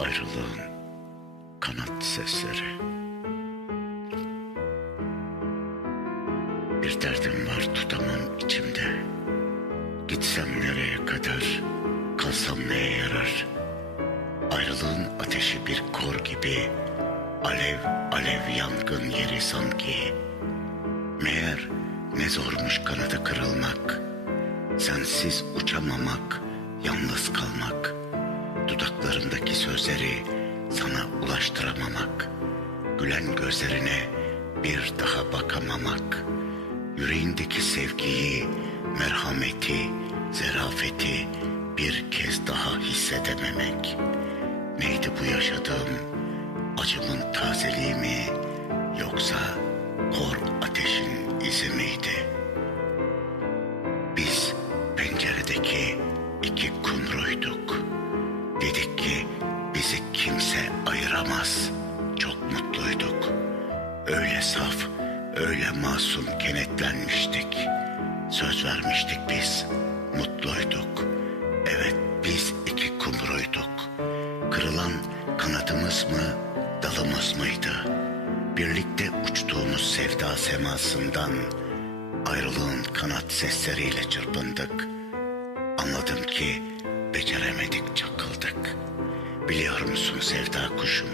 ayrılığın kanat sesleri. Bir derdim var tutamam içimde. Gitsem nereye kadar, kalsam neye yarar? Ayrılığın ateşi bir kor gibi, alev alev yangın yeri sanki. Meğer ne zormuş kanadı kırılmak, sensiz uçamamak, yalnız kalmak, sözleri sana ulaştıramamak, gülen gözlerine bir daha bakamamak, yüreğindeki sevgiyi, merhameti, zerafeti bir kez daha hissedememek. Neydi bu yaşadığım acımın tazeliği mi yoksa hor ateşin izi miydi? Biz penceredeki iki kumruyduk. Ayıramaz. Çok mutluyduk. Öyle saf, öyle masum kenetlenmiştik. Söz vermiştik biz. Mutluyduk. Evet biz iki kumruyduk. Kırılan kanadımız mı, dalımız mıydı? Birlikte uçtuğumuz sevda semasından ayrılığın kanat sesleriyle çırpındık. Anladım ki beceremedik çakıldık. Biliyor musun sevda kuşum?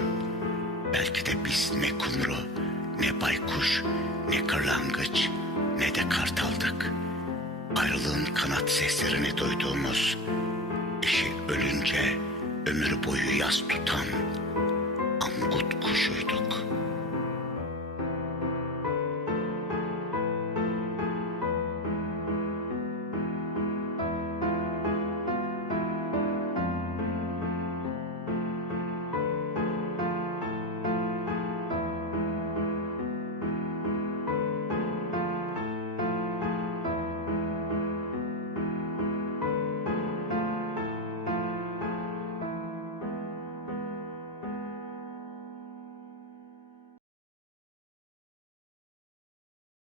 Belki de biz ne kumru, ne baykuş, ne kırlangıç, ne de kartaldık. Ayrılığın kanat seslerini duyduğumuz, eşi ölünce ömür boyu yas tutan angut kuşuyduk.